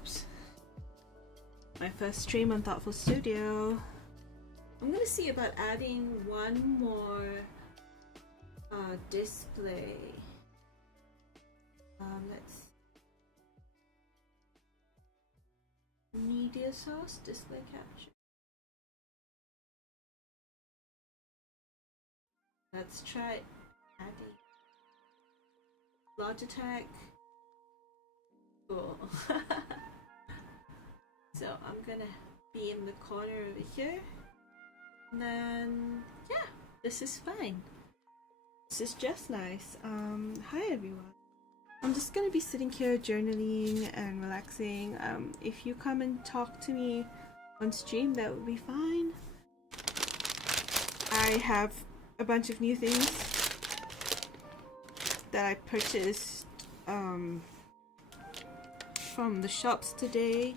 Oops. My first stream on Thoughtful Studio. I'm gonna see about adding one more display. Let's media source, display capture. Let's try adding Logitech. Cool. So I'm gonna be in the corner over here, and then yeah, this is fine. This is just nice. Hi everyone. I'm just gonna be sitting here journaling and relaxing. If you come and talk to me on stream, that would be fine. I have a bunch of new things that I purchased from the shops today.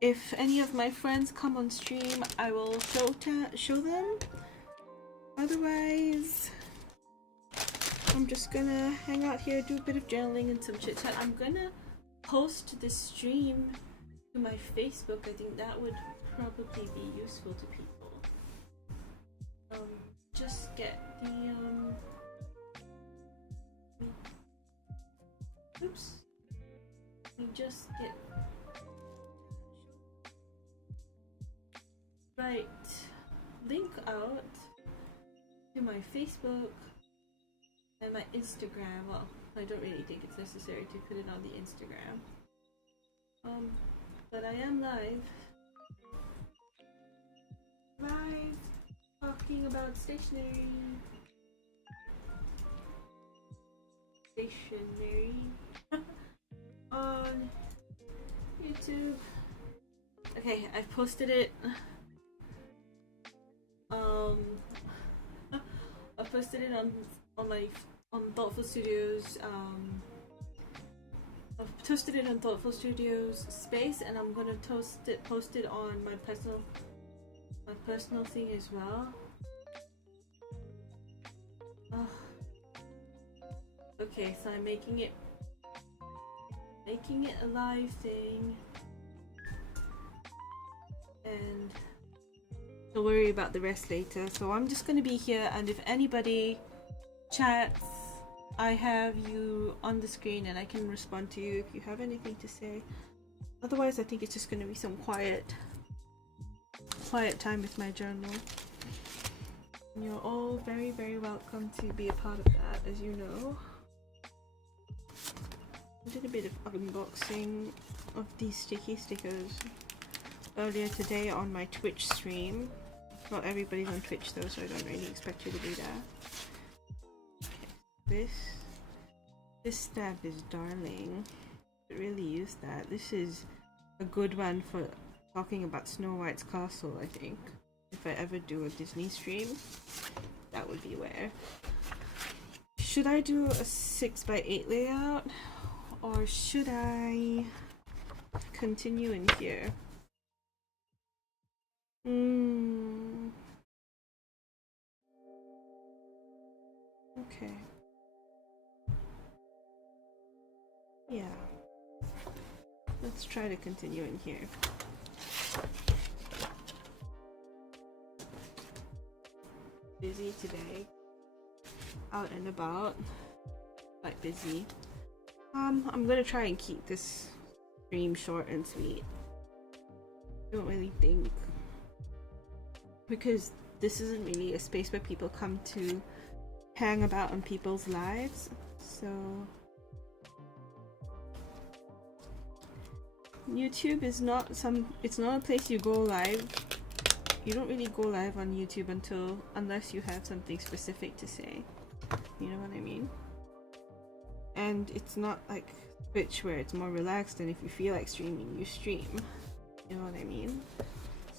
If any of my friends come on stream, I will show them. Otherwise, I'm just gonna hang out here, do a bit of journaling and some chit chat. I'm gonna post this stream to my Facebook. I think that would probably be useful to people. Just get the oops. We just get right link out to my Facebook and my Instagram. Well, I don't really think it's necessary to put it on the Instagram. But I am live talking about stationery on YouTube. Okay, I've posted it. I've posted it on Thoughtful Studios. I've posted it on Thoughtful Studios space, and I'm gonna post it on my personal thing as well. Okay, so I'm making it a live thing, and don't worry about the rest later. So I'm just gonna be here, and if anybody chats, I have you on the screen and I can respond to you if you have anything to say. Otherwise, I think it's just gonna be some quiet time with my journal. And you're all very, very welcome to be a part of that, as you know. I did a bit of unboxing of these sticky stickers earlier today on my Twitch stream. Not everybody's on Twitch though, so I don't really expect you to do that. Okay, this stamp is darling. I really use that. This is a good one for talking about Snow White's castle, I think. If I ever do a Disney stream, that would be where. Should I do a 6x8 layout, or should I continue in here? Okay. Yeah. Let's try to continue in here. Busy today. Out and about. Quite busy. I'm gonna try and keep this stream short and sweet. I don't really think, because this isn't really a space where people come to hang about on people's lives, so YouTube is not it's not a place you go live. You don't really go live on YouTube unless you have something specific to say. You know what I mean? And it's not like Twitch where it's more relaxed, and if you feel like streaming, you stream. You know what I mean?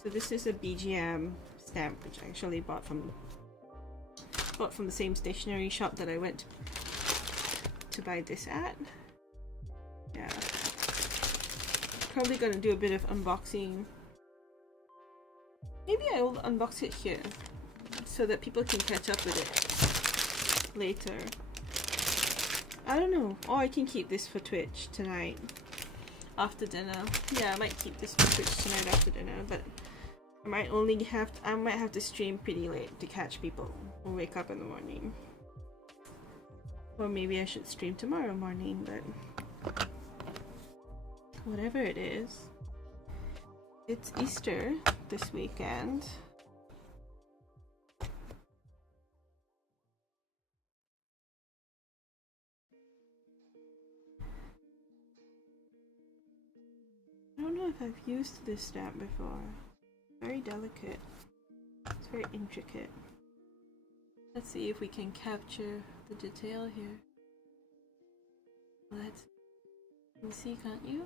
So this is a BGM stamp, which I actually bought from the same stationery shop that I went to buy this at. Yeah. Probably gonna do a bit of unboxing. Maybe I'll unbox it here so that people can catch up with it later. I don't know. Or I can keep this for Twitch tonight. after dinner. Yeah, I might keep this footage tonight after dinner, but I might have to stream pretty late to catch people who wake up in the morning. Or maybe I should stream tomorrow morning, but whatever it is. It's Easter this weekend. I don't know if I've used this stamp before. Very delicate. It's very intricate. Let's see if we can capture the detail here. You see, can't you?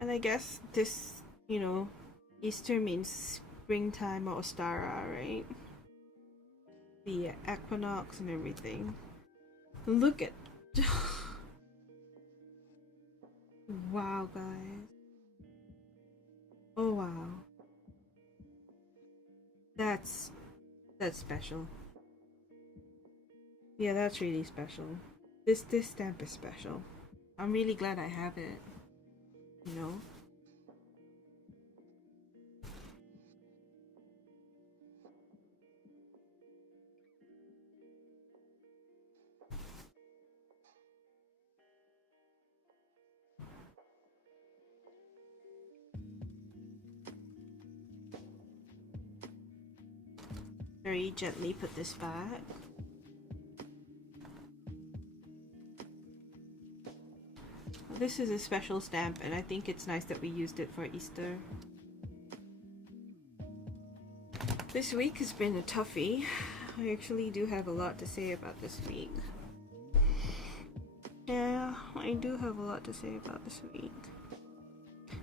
And I guess this, you know, Easter means springtime or Ostara, right? The equinox and everything. Look at... Wow, guys. Oh, wow. That's special. Yeah, that's really special. This stamp is special. I'm really glad I have it. You know? Very gently put this back. This is a special stamp, and I think it's nice that we used it for Easter. This week has been a toughie. I actually do have a lot to say about this week. Yeah, I do have a lot to say about this week.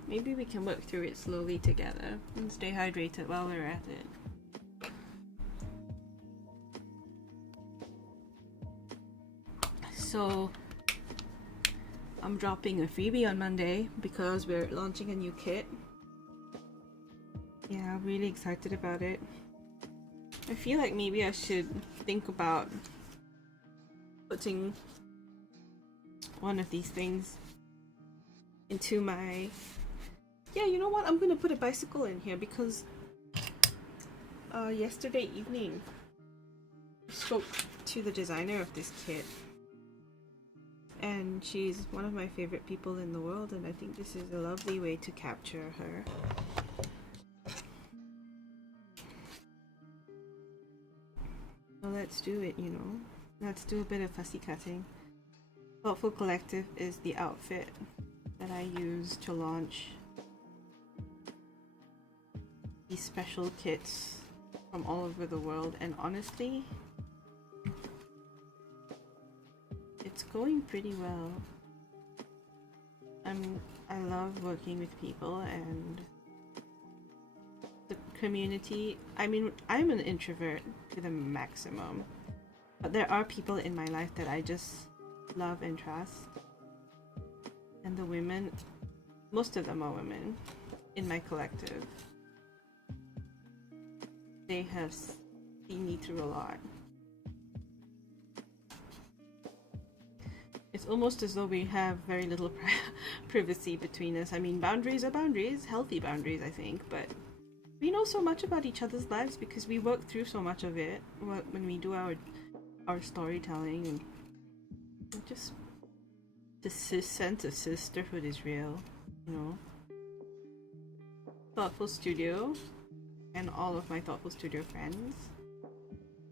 Maybe we can work through it slowly together and stay hydrated while we're at it. So I'm dropping a freebie on Monday because we're launching a new kit. Yeah, I'm really excited about it. I feel like maybe I should think about putting one of these things into my... Yeah, you know what? I'm gonna put a bicycle in here because yesterday evening I spoke to the designer of this kit. And she's one of my favorite people in the world, and I think this is a lovely way to capture her. So let's do it, you know. Let's do a bit of fussy cutting. Thoughtful Collective is the outfit that I use to launch these special kits from all over the world, and honestly, it's going pretty well. I love working with people and the community. I mean, I'm an introvert to the maximum, but there are people in my life that I just love and trust. And the women, most of them are women in my collective. They have seen me through a lot. It's almost as though we have very little privacy between us. I mean, boundaries are boundaries, healthy boundaries, I think, but we know so much about each other's lives because we work through so much of it when we do our storytelling, and just the sense of sisterhood is real, you know. Thoughtful Studio and all of my Thoughtful Studio friends,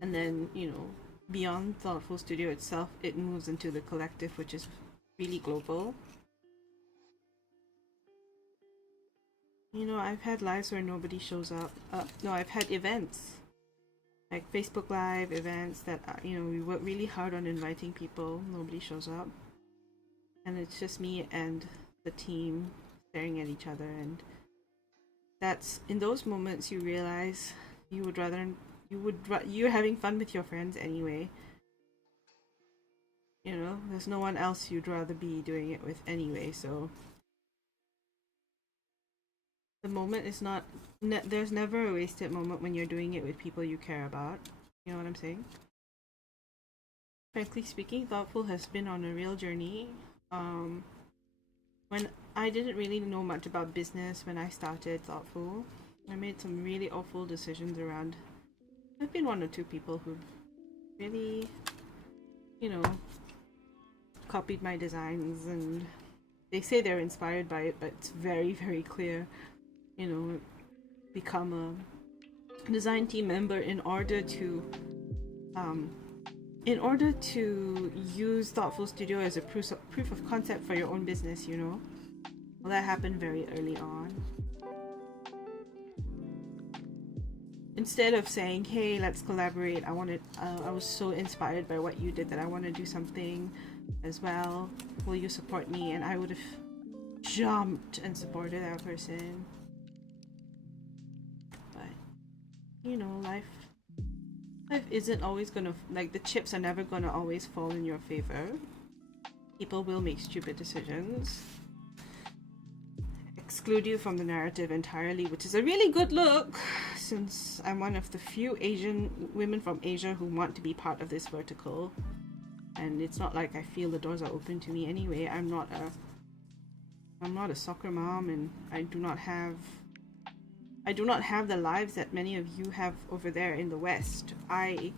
and then, you know, beyond Thoughtful Studio itself, it moves into the collective, which is really global. You know, I've had lives where nobody shows up. No, I've had events, like Facebook Live events that, you know, we work really hard on inviting people, nobody shows up. And it's just me and the team staring at each other, and that's, in those moments you realize you're having fun with your friends anyway. You know, there's no one else you'd rather be doing it with anyway, so the moment is not... there's never a wasted moment when you're doing it with people you care about. You know what I'm saying? Frankly speaking, Thoughtful has been on a real journey. When I didn't really know much about business when I started Thoughtful, I made some really awful decisions around. I've been one or two people who've really, you know, copied my designs, and they say they're inspired by it, but it's very, very clear, you know, become a design team member in order to use Thoughtful Studio as a proof of concept for your own business, you know. Well, that happened very early on. Instead of saying, hey, let's collaborate, I was so inspired by what you did that I want to do something as well. Will you support me? And I would have jumped and supported that person. But, you know, life isn't always gonna, like, the chips are never gonna always fall in your favor. People will make stupid decisions, exclude you from the narrative entirely, which is a really good look, since I'm one of the few Asian women from Asia who want to be part of this vertical. And it's not like I feel the doors are open to me anyway. I'm not a soccer mom, and I do not have the lives that many of you have over there in the West. I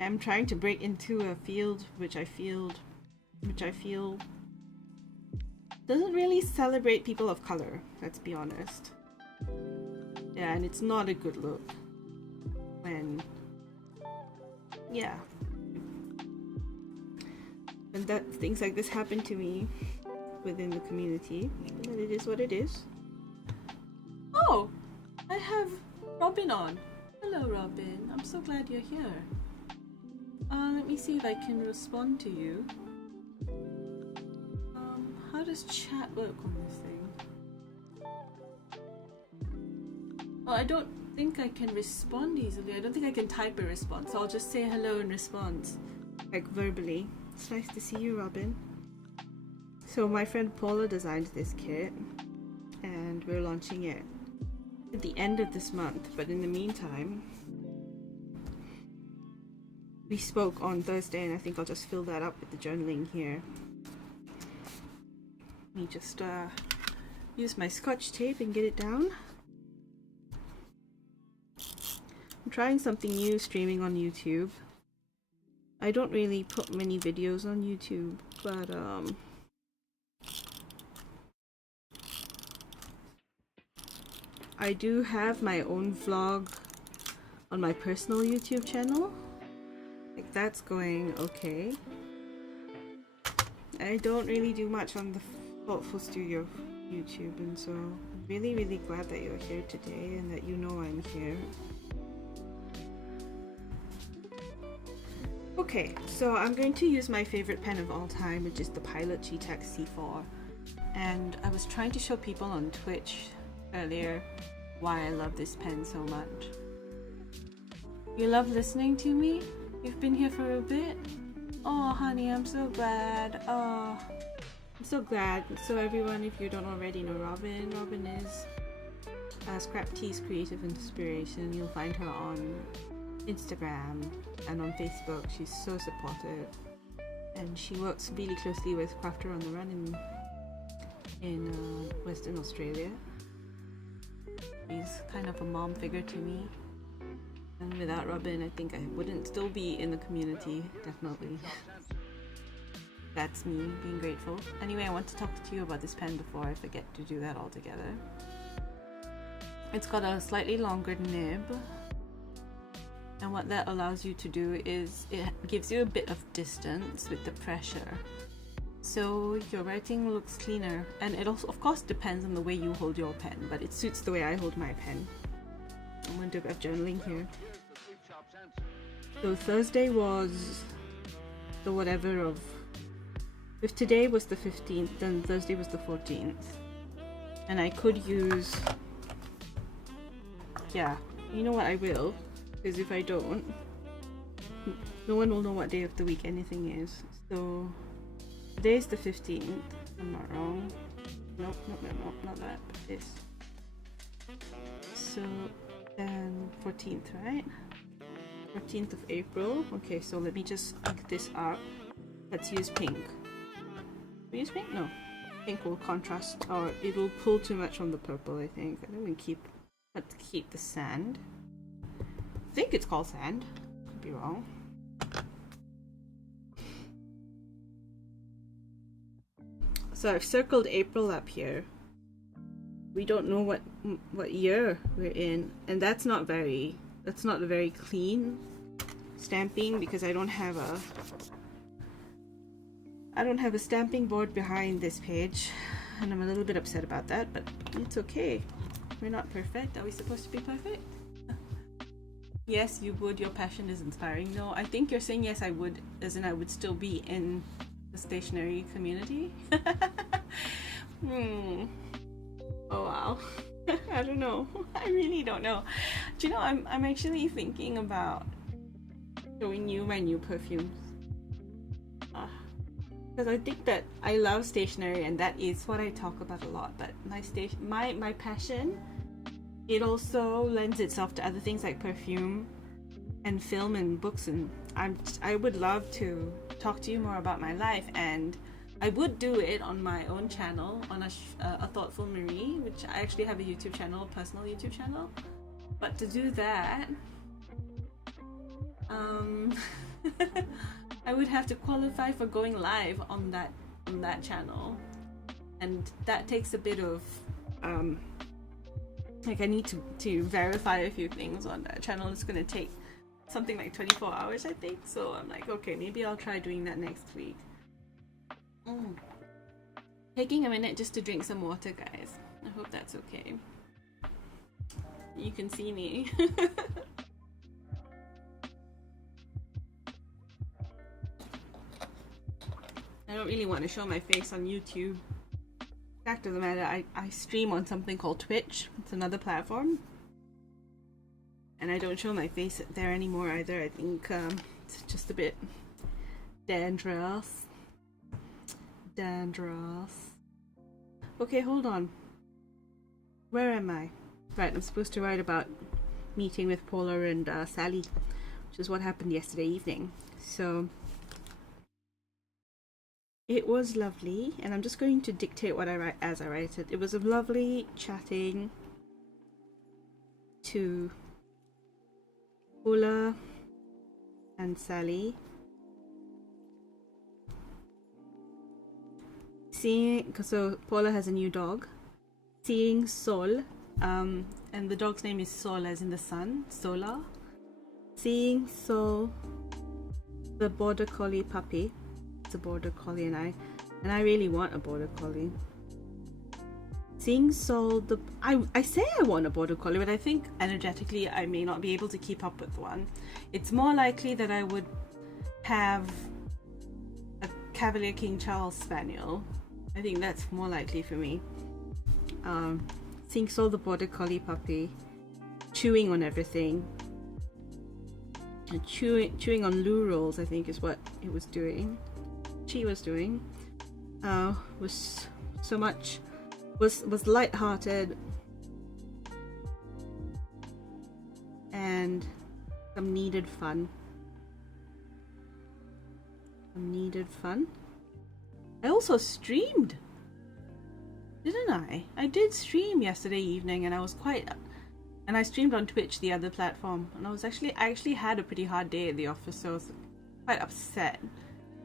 am trying to break into a field which I feel doesn't really celebrate people of color, let's be honest. Yeah, and it's not a good look when, yeah, and that things like this happen to me within the community, and it is what it is. Oh, I have Robin on. Hello, Robin. I'm so glad you're here. Let me see if I can respond to you. How does chat work on this thing? Oh, I don't think I can respond easily. I don't think I can type a response. So I'll just say hello in response, like verbally. It's nice to see you, Robin. So my friend Paula designed this kit, and we're launching it at the end of this month. But in the meantime, we spoke on Thursday, and I think I'll just fill that up with the journaling here. Let me just use my scotch tape and get it down. I'm trying something new, streaming on YouTube. I don't really put many videos on YouTube, but I do have my own vlog on my personal YouTube channel. Like, that's going okay. I don't really do much on the Thoughtful Studio YouTube, and so I'm really, really glad that you're here today and that you know I'm here. Okay, so I'm going to use my favorite pen of all time, which is the Pilot G-Tech C4. And I was trying to show people on Twitch earlier why I love this pen so much. You love listening to me? You've been here for a bit? Oh, honey, I'm so glad. Oh, I'm so glad. So everyone, if you don't already know Robin is Scrap Tea's creative inspiration. You'll find her on Instagram and on Facebook. She's so supportive, and she works really closely with Crafter on the Run in Western Australia. She's kind of a mom figure to me, and without Robin, I think I wouldn't still be in the community, definitely. That's me being grateful. Anyway, I want to talk to you about this pen before I forget to do that altogether. It's got a slightly longer nib, and what that allows you to do is it gives you a bit of distance with the pressure, so your writing looks cleaner. And it also, of course, depends on the way you hold your pen, but it suits the way I hold my pen. I'm going to do a bit of journaling here. So Thursday was the whatever of, if today was the 15th, then Thursday was the 14th, and I could use, yeah, you know what, I will, because if I don't, no one will know what day of the week anything is. So today's the 15th, I'm not wrong. Nope, not that, but this. So then 14th, right? 14th of April. Okay, so let me just ink this up. Let's use pink. We use pink? No. Pink will contrast, or it will pull too much from the purple, I think. I think we let's keep the sand. I think it's called sand. Could be wrong. So I've circled April up here. We don't know what year we're in, and that's not a very clean stamping because I don't have a stamping board behind this page, and I'm a little bit upset about that, but it's okay. We're not perfect. Are we supposed to be perfect? Yes, you would. Your passion is inspiring. No, I think you're saying yes, I would, as in I would still be in the stationery community. Oh wow. I don't know. I really don't know. Do you know, I'm actually thinking about showing you my new perfumes. Because I think that I love stationery, and that is what I talk about a lot, but my passion, it also lends itself to other things like perfume and film and books, and I would love to talk to you more about my life, and I would do it on my own channel, on a Thoughtful Marie, which I actually have a YouTube channel, a personal YouTube channel. But to do that, I would have to qualify for going live on that channel, and that takes a bit of like I need to verify a few things on that channel. It's gonna take something like 24 hours, I think. So I'm like, okay, maybe I'll try doing that next week. Taking a minute just to drink some water, guys. I hope that's okay. You can see me. I don't really want to show my face on YouTube. Fact of the matter, I stream on something called Twitch. It's another platform. And I don't show my face there anymore either. I think it's just a bit dangerous. Okay, hold on. Where am I? Right, I'm supposed to write about meeting with Paula and Sally, which is what happened yesterday evening. So it was lovely, and I'm just going to dictate what I write as I write it. It was a lovely chatting to Paula and Sally. So Paula has a new dog. Seeing Sol, and the dog's name is Sol as in the sun, Sola. Seeing Sol, the border collie puppy. It's a border collie, and I really want a border collie. Seeing Sol, I say I want a border collie, but I think energetically I may not be able to keep up with one. It's more likely that I would have a Cavalier King Charles Spaniel. I think that's more likely for me. Seeing Sol, the border collie puppy, chewing on everything. And chewing on loo rolls, I think is what it was doing. She was doing. Was so much, was light-hearted and some needed fun. I also streamed, didn't I? I did stream yesterday evening, and I streamed on Twitch, the other platform, and I actually had a pretty hard day at the office, so I was quite upset.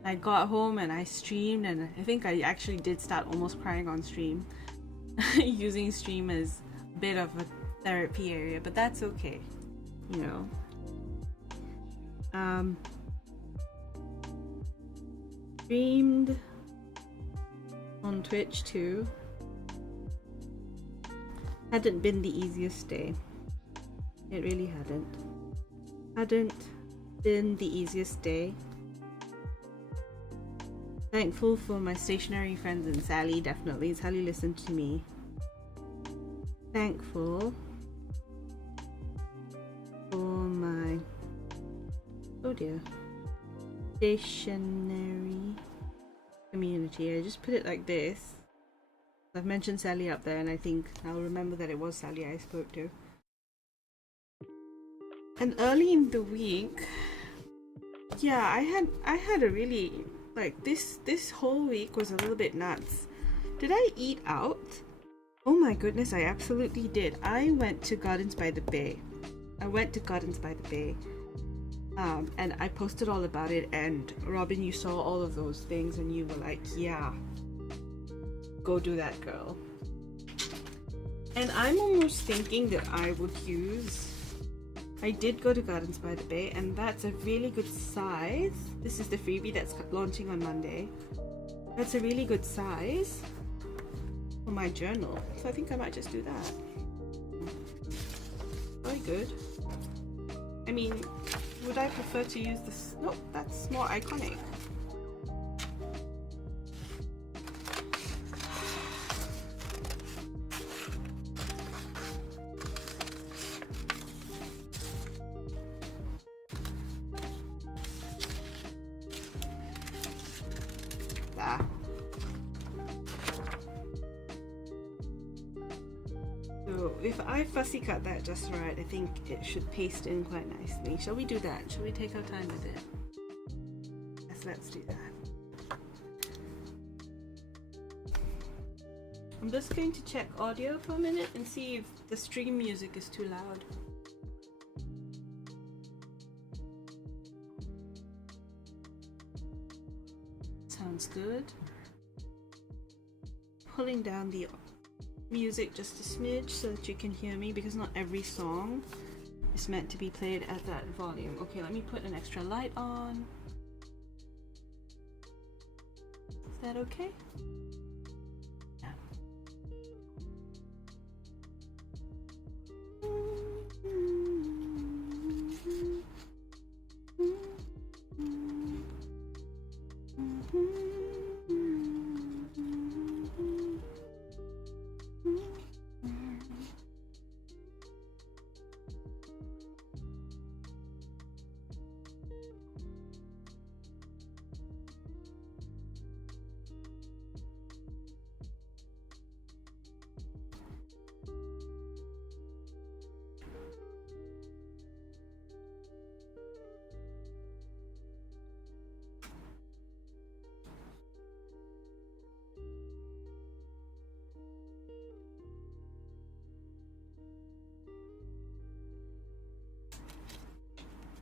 I got home and I streamed, and I think I actually did start almost crying on stream. Using stream as a bit of a therapy area, but that's okay, you know. Streamed on Twitch too. Hadn't been the easiest day. It really hadn't been the easiest day. Thankful for my stationery friends and Sally, definitely. Sally listened to me. Thankful for my, oh dear, stationery community. I just put it like this. I've mentioned Sally up there, and I think I'll remember that it was Sally I spoke to. And early in the week, yeah, I had a really, like, this whole week was a little bit nuts. Did I eat out? Oh my goodness, I absolutely did. I went to Gardens by the Bay. And I posted all about it, and Robin, you saw all of those things and you were like, yeah, go do that, girl. And I'm almost thinking that I would use, I did go to Gardens by the Bay, and that's a really good size. This is the freebie that's launching on Monday. That's a really good size for my journal, so I think I might just do that. Very good. I mean, would I prefer to use this? Nope, that's more iconic. Ah. So if I fussy cut that just right, I think it should paste in quite nicely. Shall we do that? Shall we take our time with it? Yes, let's do that. I'm just going to check audio for a minute and see if the stream music is too loud. Sounds good. Pulling down the music just a smidge so that you can hear me, because not every song is meant to be played at that volume. Okay, let me put an extra light on. Is that okay? Yeah.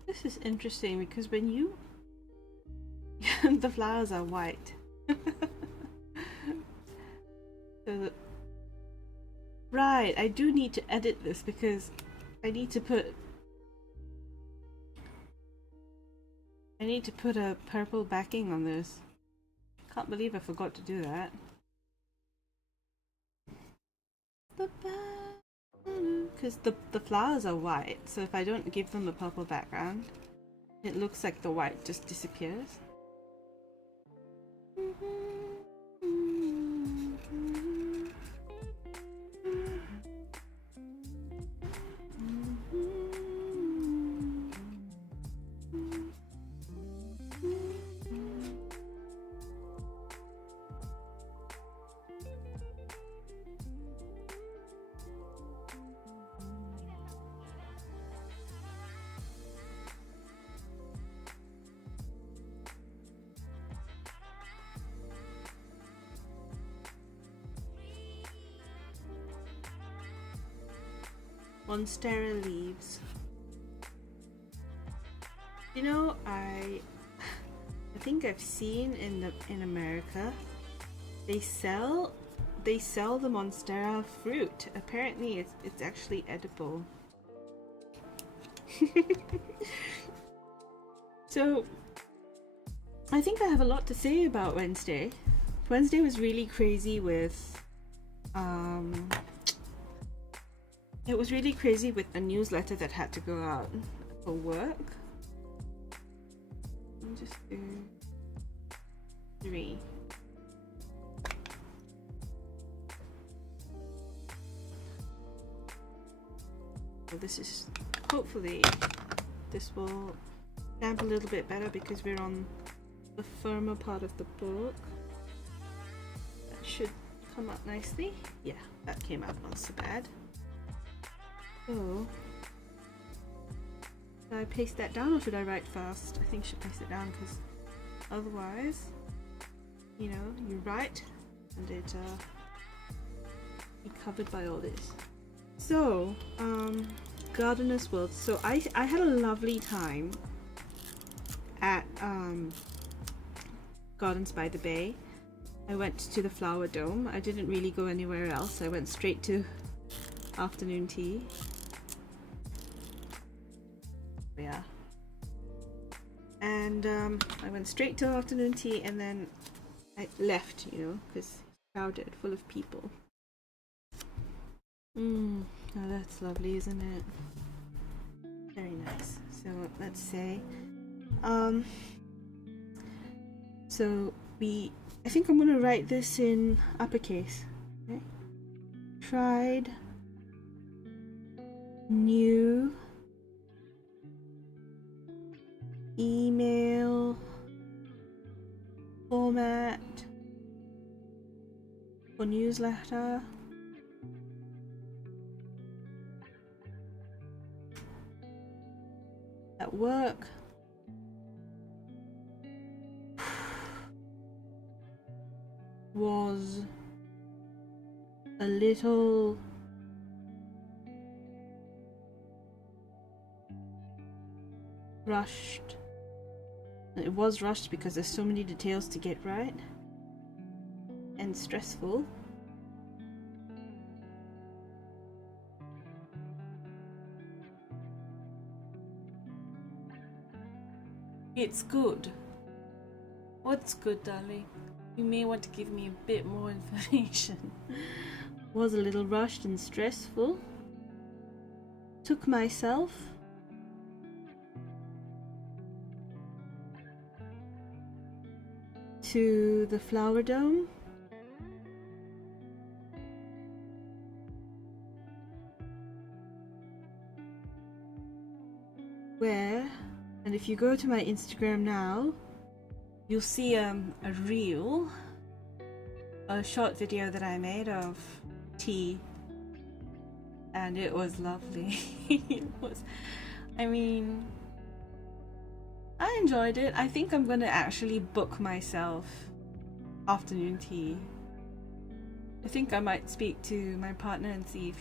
This is interesting because when you the flowers are white. So right, I do need to edit this because I need to put a purple backing on this. Can't believe I forgot to do that. Because the flowers are white, so if I don't give them a purple background, it looks like the white just disappears. Monstera leaves. You know, I think I've seen in America they sell the Monstera fruit. Apparently it's actually edible. So I think I have a lot to say about Wednesday. Wednesday was really crazy with it was really crazy with a newsletter that had to go out for work. I'll just do 3. So this is, hopefully this will damp a little bit better because we're on the firmer part of the book. That should come out nicely. Yeah, that came out not so bad. So Should I paste that down or should I write first? I think I should paste it down because otherwise, you know, you write and it be covered by all this. So, Gardener's World. So I had a lovely time at Gardens by the Bay. I went to the Flower Dome. I didn't really go anywhere else. I went straight to afternoon tea. Yeah. And I went straight to afternoon tea and then I left, you know, because crowded, full of people. Oh, that's lovely, isn't it? Very nice. So let's say, so I think I'm gonna write this in uppercase. Okay. Tried new email format for newsletter. At work. Was a little rushed. It was rushed because there's so many details to get right and stressful. It's good. What's good, darling? You may want to give me a bit more information. Was a little rushed and stressful. Took myself to the Flower Dome. Where, and if you go to my Instagram now, you'll see a reel, a short video that I made of tea, and it was lovely. It was, I mean, I enjoyed it. I think I'm gonna actually book myself afternoon tea. I think I might speak to my partner and see if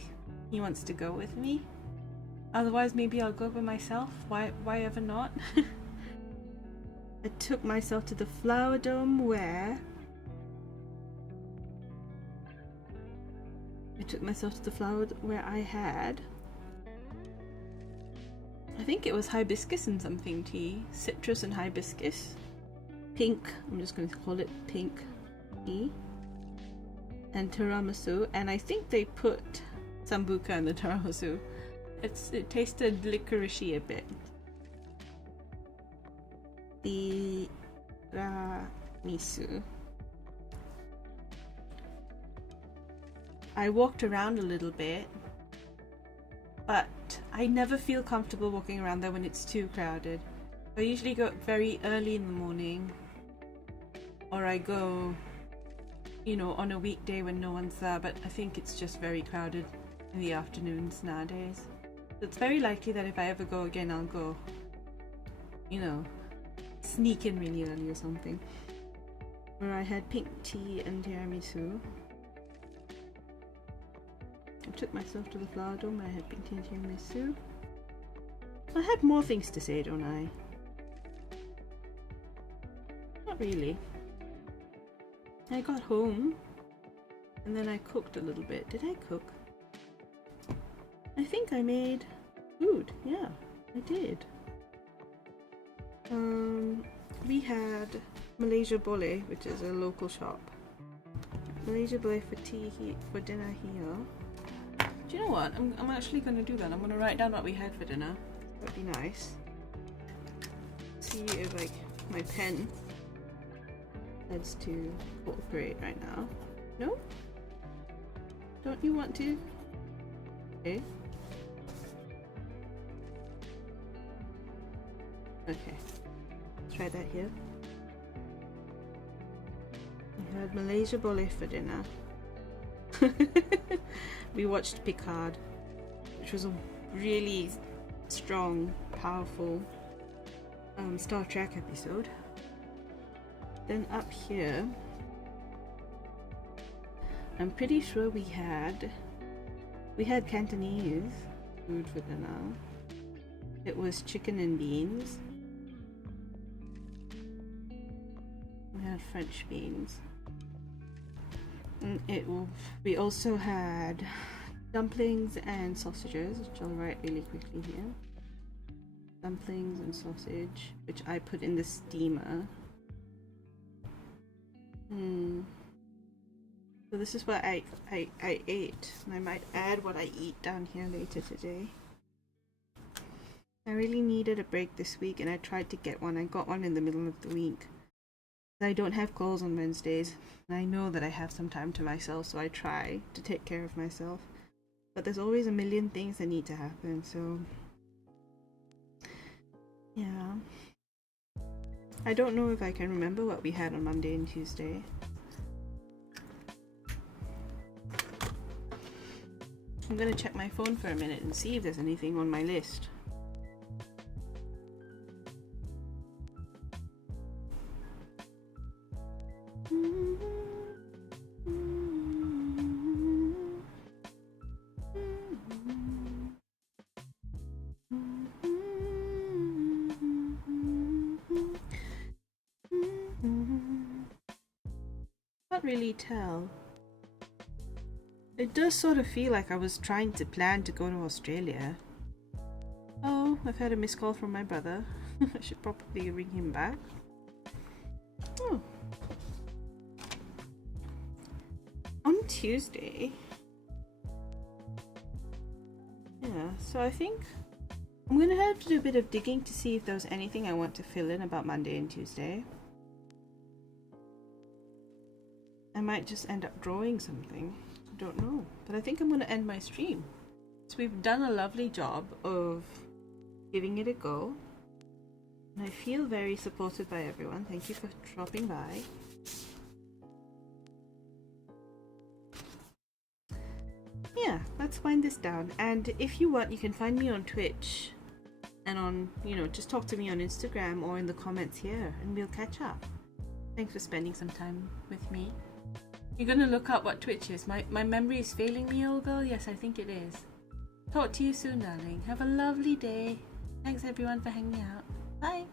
he wants to go with me. Otherwise, maybe I'll go by myself. Why ever not? I took myself to the Flower Dome where I had, I think it was hibiscus and something tea, citrus and hibiscus, pink, I'm just going to call it pink tea, and tiramisu, and I think they put sambuca in the tiramisu. It tasted licoricey a bit. Tiramisu. I walked around a little bit, but I never feel comfortable walking around there when it's too crowded. I usually go very early in the morning, or I go, you know, on a weekday when no one's there, but I think it's just very crowded in the afternoons nowadays. So it's very likely that if I ever go again, I'll go, you know, sneak in really early or something. Where I had pink tea and tiramisu. I took myself to the Flower Dome. I had pink tea and tiramisu. I had more things to say, don't I? Not really. I got home and then I cooked a little bit. Did I cook? I think I made food. Yeah, I did. We had Malaysia Boleh, which is a local shop. Malaysia Boleh for dinner here. Do you know what? I'm actually going to do that. I'm going to write down what we had for dinner. That'd be nice. See if like my pen heads to cooperate right now. No? Don't you want to? Okay. Okay. Let's try that here. We had Malaysia Boleh for dinner. We watched Picard, which was a really strong, powerful Star Trek episode. Then up here, I'm pretty sure we had Cantonese food for dinner. It was chicken and beans. We had French beans. And we also had dumplings and sausages, which I'll write really quickly here. Dumplings and sausage, which I put in the steamer. So this is what I ate, and I might add what I eat down here later today. I really needed a break this week, and I tried to get one. I got one in the middle of the week. I don't have calls on Wednesdays, and I know that I have some time to myself, so I try to take care of myself. But there's always a million things that need to happen, so yeah. I don't know if I can remember what we had on Monday and Tuesday. I'm gonna check my phone for a minute and see if there's anything on my list. Can't really tell. It does sort of feel like I was trying to plan to go to Australia. Oh, I've had a missed call from my brother. I should probably ring him back. Oh. On Tuesday. Yeah, so I think I'm gonna have to do a bit of digging to see if there's anything I want to fill in about Monday and Tuesday. I might just end up drawing something. I don't know. But I think I'm going to end my stream. So we've done a lovely job of giving it a go. And I feel very supported by everyone. Thank you for dropping by. Yeah, let's wind this down. And if you want, you can find me on Twitch. And on, just talk to me on Instagram or in the comments here. And we'll catch up. Thanks for spending some time with me. You're gonna look up what Twitch is. My memory is failing me, old girl. Yes, I think it is. Talk to you soon, darling. Have a lovely day. Thanks everyone for hanging out. Bye.